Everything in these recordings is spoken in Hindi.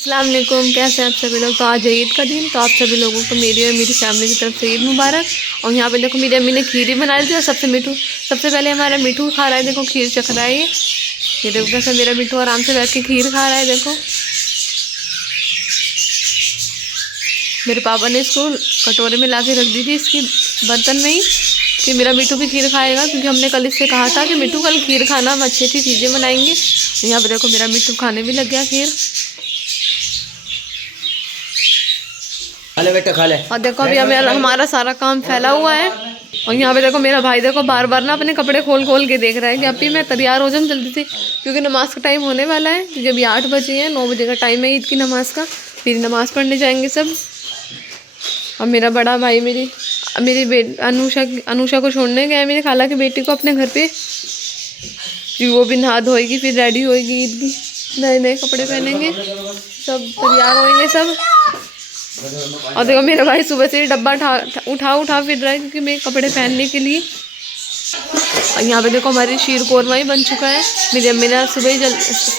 अस्सलाम वालेकुम, कैसे हैं आप सभी लोग। तो आज है ईद का दिन, तो आप सभी लोगों को मेरी और मेरी फैमिली की तरफ से ईद मुबारक। और यहाँ पे देखो मेरी अम्मी ने खीर ही बना ली थी। और सबसे पहले हमारा मिठू खा रहा है, देखो खीर चख रहा है ये देखो कैसे मेरा मिठू आराम से बैठ के खीर खा रहा है। देखो मेरे पापा ने इसको कटोरे में ला के रख दी थी, इसकी बर्तन में ही, कि मेरा मिठू भी खीर खाएगा, क्योंकि हमने कल इससे कहा था कि मिठू कल खीर खाना, हम अच्छी अच्छी चीज़ें बनाएंगे। यहाँ पे देखो मेरा मिठू खाने भी लग गया खीर। खा ले बेटा, खा ले। और देखो अभी हमारा सारा काम फैला हुआ है। और यहाँ पे देखो मेरा भाई देखो बार बार ना अपने कपड़े खोल खोल के देख रहा है कि अभी मैं तैयार हो जाऊँ जल्दी से, क्योंकि नमाज का टाइम होने वाला है। क्योंकि अभी 8 बजे है, 9 बजे का टाइम है ईद की नमाज का। फिर नमाज पढ़ने जाएंगे सब। और मेरा बड़ा भाई मेरी अनुषा को छोड़ने गया है, मेरी खाला की बेटी को अपने घर पे। फिर वो भी नहा धोएगी, फिर रेडी होएगी ईद की, नए नए कपड़े पहनेंगे, सब तैयार होएंगे सब। और देखो मेरा भाई सुबह से डब्बा उठा फिर रहा है, क्योंकि मेरे कपड़े पहनने के लिए। और यहाँ पे देखो हमारी शीर कोरमा ही बन चुका है। मेरी अम्मी ने सुबह ही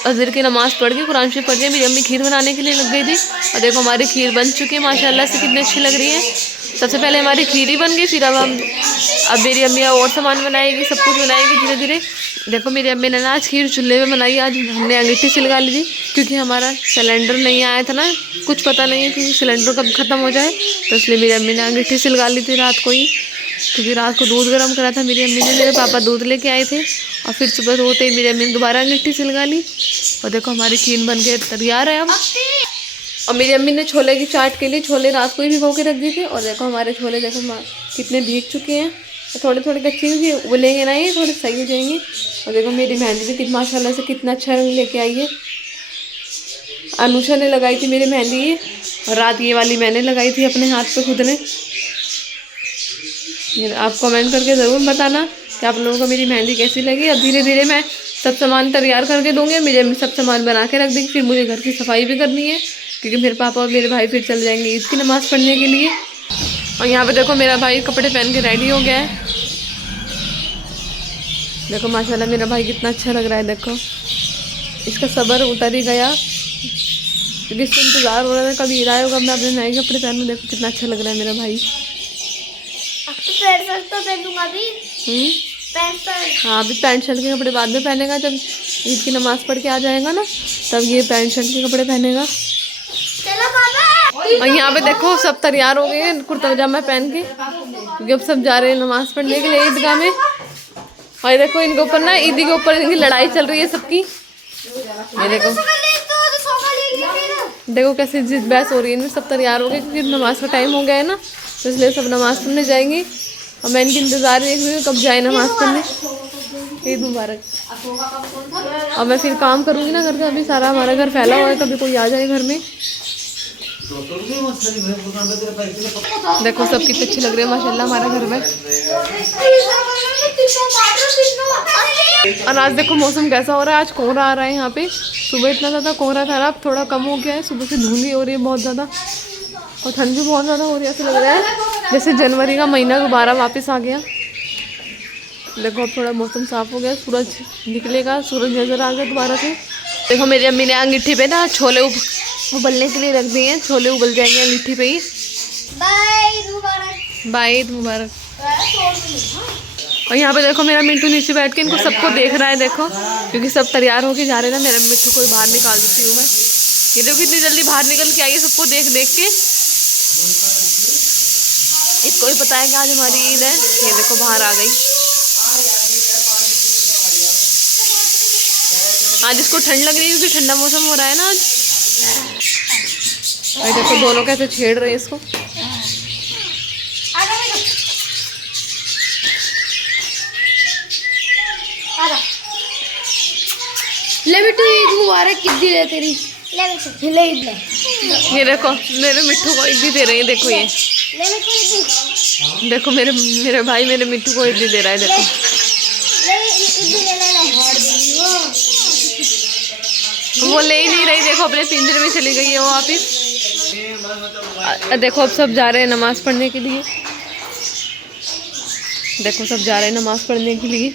अज़र की नमाज़ पढ़ के कुरान शरीफ पढ़ के मेरी अम्मी खीर बनाने के लिए लग गई थी। और देखो हमारी खीर बन चुकी है माशाल्लाह से, कितनी अच्छी लग रही है। सबसे पहले हमारी खीर ही बन गई, फिर अब मेरी अम्मी और सामान बनाएगी, सब कुछ बनाएगी धीरे धीरे। देखो मेरी अम्मी ने आज खीर चूल्हे में बनाई। आज हमने अंगीठी से लगा ली थी, क्योंकि हमारा सिलेंडर नहीं आया था ना, कुछ पता नहीं है कि सिलेंडर कब ख़त्म हो जाए, तो इसलिए मेरी अम्मी ने अंगीठी से लगा ली थी रात को ही। क्योंकि रात को दूध गर्म करा था मेरी अम्मी ने, मेरे पापा दूध लेके आए थे। और फिर सुबह होते ही मेरी अम्मी ने दोबारा अंगीठी से लगा ली। और देखो हमारी खीर बन के तैयार है अब। और मेरी अम्मी ने छोले की चाट के लिए छोले रात को ही भिगो के रख दिए थे। और देखो हमारे छोले देखो कितने भीग चुके हैं। थोड़े थोड़े कच्चे हुए उबलेंगे ना, ये थोड़े सही हो जाएंगे। और देखो मेरी मेहंदी भी कितना माशाल्लाह से कितना अच्छा रंग लेके आई है। अनुषा ने लगाई थी मेरी मेहंदी ये, और रात ये वाली मैंने लगाई थी अपने हाथ पे खुद ने। आप कमेंट करके ज़रूर बताना कि आप लोगों को मेरी मेहंदी कैसी लगी। अब धीरे धीरे मैं सब सामान तैयार करके दूँगी, मेरे सब सामान बना के रख देंगे। फिर मुझे घर की सफाई भी करनी है, क्योंकि मेरे पापा और मेरे भाई फिर चल जाएंगे ईद की नमाज़ पढ़ने के लिए। और यहाँ पे देखो मेरा भाई कपड़े पहन के रेडी हो गया है। देखो माशाल्लाह मेरा भाई कितना अच्छा लग रहा है। देखो इसका सब्र उतर ही गया, क्योंकि इसको इंतज़ार हो रहा था कब ईद आए, कब मैं अपने नए कपड़े पहनूँ। देखो कितना अच्छा लग रहा है मेरा भाई। तो पहनूंगा अभी। हाँ अभी पैंट शर्ट के कपड़े बाद में पहनेगा, जब ईद की नमाज़ पढ़ के आ जाएगा ना, तब ये पैंट शर्ट के कपड़े पहनेगा। चलो पापा। और यहाँ पे देखो सब तैयार हो गए हैं कुर्ता पजामा पहन के, क्योंकि अब सब जा रहे हैं नमाज़ पढ़ने के लिए ईदगाह में। और देखो इनके ऊपर ना ईदी के ऊपर इनकी लड़ाई चल रही है सबकी। ये देखो कैसे जिद बहस हो रही है। सब तैयार हो गए, क्योंकि नमाज का टाइम हो गया है ना, तो इसलिए सब नमाज़ पढ़ने जाएंगे। और मैं इनकी इंतज़ार देख रही हूँ कब जाए नमाज़ पढ़ने। ईद मुबारक। और मैं फिर काम करूँगी ना घर का, अभी सारा हमारा घर फैला हुआ है, कभी कोई आ जाए घर में। देखो सब कितने अच्छे लग रहे हैं माशाल्लाह हमारे घर में। और आज देखो मौसम कैसा हो रहा है, आज कोहरा आ रहा है यहाँ पे। सुबह इतना ज़्यादा कोहरा था, अब थोड़ा कम हो गया है। सुबह से धुंधली हो रही है बहुत ज़्यादा, और ठंड भी बहुत ज़्यादा हो रही है। ऐसा लग रहा है जैसे जनवरी का महीना दोबारा वापस आ गया। देखो अब थोड़ा मौसम साफ़ हो गया, सूरज निकलेगा, सूरज नज़र आ गया दोबारा से। देखो मेरी अम्मी ने अंगीठी पे ना छोले उबलने के लिए रख दिए हैं, छोले उबल जाएंगे अंगीठी पे ही। बाय ईद मुबारक। और यहाँ पे देखो मेरा मिंटू नीचे बैठ के इनको सबको देख रहा है। देखो क्योंकि सब तैयार होके जा रहे हैं ना, मेरे मिट्टू को बाहर निकाल देती हूँ मैं। ये देखो इतनी जल्दी बाहर निकल के आई है सबको देख देख के। इसको भी पता है कि आज हमारी ईद है। ये देखो बाहर आ गई। आज इसको ठंड लग रही है, क्योंकि ठंडा मौसम हो रहा है ना आज। और देखो दोनों कैसे छेड़ रहे हैं इसको। ले बेटू ईद मुबारक। कितनी है तेरी? ले बेटू ले ईद ले। ये देखो मेरे मिट्टू को ईदी दे रही है। देखो ये ले बेटू देखो मेरे भाई मेरे मिट्टू को ईदी दे रहा है। देखो वो ले ही नहीं रही, देखो अपने पिंजरे में चली गई है वो वापिस। देखो अब सब जा रहे हैं नमाज़ पढ़ने के लिए। देखो सब जा रहे हैं नमाज़ पढ़ने के लिए।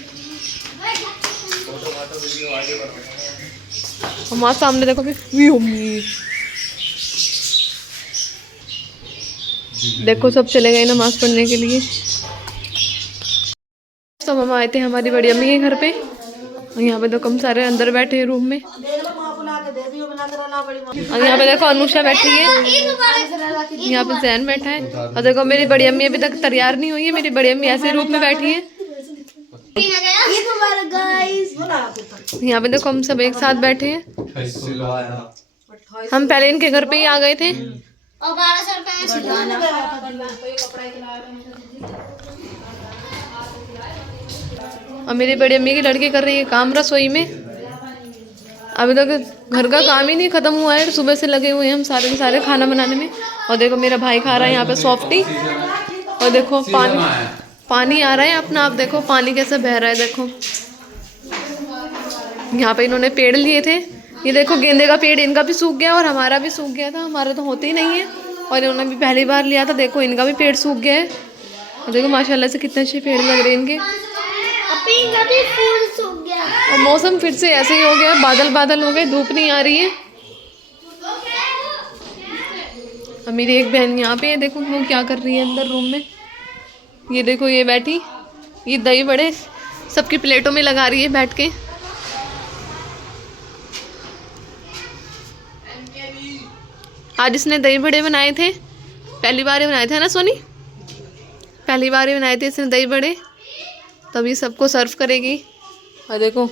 हमारे सामने देखो भी होंगी। देखो सब चले गए नमाज पढ़ने के लिए। सब हम आए थे हमारी बड़ी अम्मी के घर पे, और यहाँ पे देखो हम सारे अंदर बैठे हैं रूम में। और यहाँ पे देखो अनुषा बैठी है, यहाँ पे जैन बैठा है, और देखो मेरी बड़ी अम्मी अभी तक तैयार नहीं हुई है। मेरी बड़ी अम्मी ऐसे रूप में बैठी है। यहाँ पे देखो हम सब एक साथ बैठे हैं। हम पहले इनके घर पे ही आ गए थे। और 1200 रुपए और मेरी बड़ी अम्मी की लड़की कर रही है काम रसोई में। अभी तक घर का काम ही नहीं खत्म हुआ है, सुबह से लगे हुए हैं हम सारे के सारे खाना बनाने में। और देखो मेरा भाई खा रहा है यहाँ पे सॉफ्टी, और देखो पानी आ रहा है अपना। आप देखो पानी कैसे बह रहा है। देखो यहाँ पे इन्होंने पेड़ लिए थे, ये देखो गेंदे का पेड़ इनका भी सूख गया और हमारा भी सूख गया था। हमारा तो होते ही नहीं है, और इन्होंने भी पहली बार लिया था। देखो इनका भी पेड़ सूख गया है, और देखो माशाल्लाह से कितने अच्छे पेड़ लग रहे हैं इनके। इनका भी फूल सूख गया। और मौसम फिर से ऐसे ही हो गया, बादल बादल हो गए, धूप नहीं आ रही है। और मेरी एक बहन यहाँ पे है, देखो वो क्या कर रही है अंदर रूम में। ये देखो ये बैठी, ये दही बड़े सबकी प्लेटों में लगा रही है बैठ के। आज इसने दही बड़े बनाए थे, पहली बार ही बनाए थे ना सोनी, पहली बार ही बनाए थे इसने दही बड़े, तभी सबको सर्व करेगी। और देखो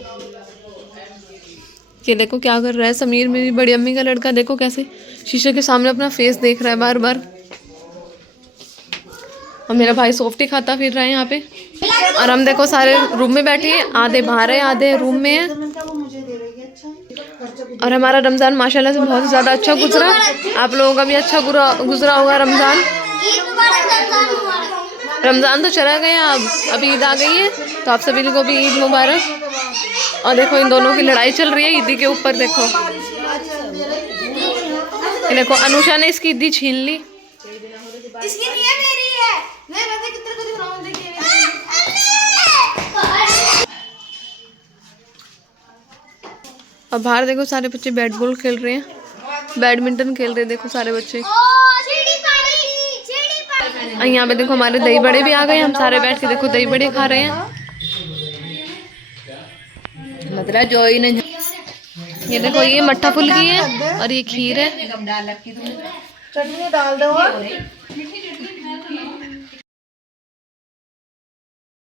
ये देखो क्या कर रहा है समीर, मेरी बड़ी अम्मी का लड़का। देखो कैसे शीशे के सामने अपना फेस देख रहा है बार बार। और मेरा भाई सॉफ्टी खाता फिर रहा है यहाँ पे। और हम देखो सारे रूम में बैठे हैं, आधे बाहर है आधे रूम में है। और हमारा रमज़ान माशाल्लाह से बहुत ज़्यादा अच्छा गुजरा। आप लोगों का भी अच्छा गुजरा होगा रमज़ान। रमज़ान तो चला गया, अब ईद आ गई है, तो आप सभी लोगों को भी ईद मुबारक। और देखो इन दोनों की लड़ाई चल रही है ईदी के ऊपर। देखो ये देखो अनुषा ने इसकी ईदी छीन ली। इसकी नहीं है, मेरी है। नहीं पता कितने को दिखाऊं, देखिए। और बाहर देखो सारे बच्चे बैट बॉल खेल रहे हैं, बैडमिंटन खेल रहे हैं। देखो सारे बच्चे। और यहाँ पे देखो हमारे दही बड़े भी आ गए, हम सारे बैठ के देखो दही बड़े खा रहे हैं। मतलब जो इन्हें ये देखो ये मट्ठा फुल्की है और ये खीर है। चटनी डाल दो।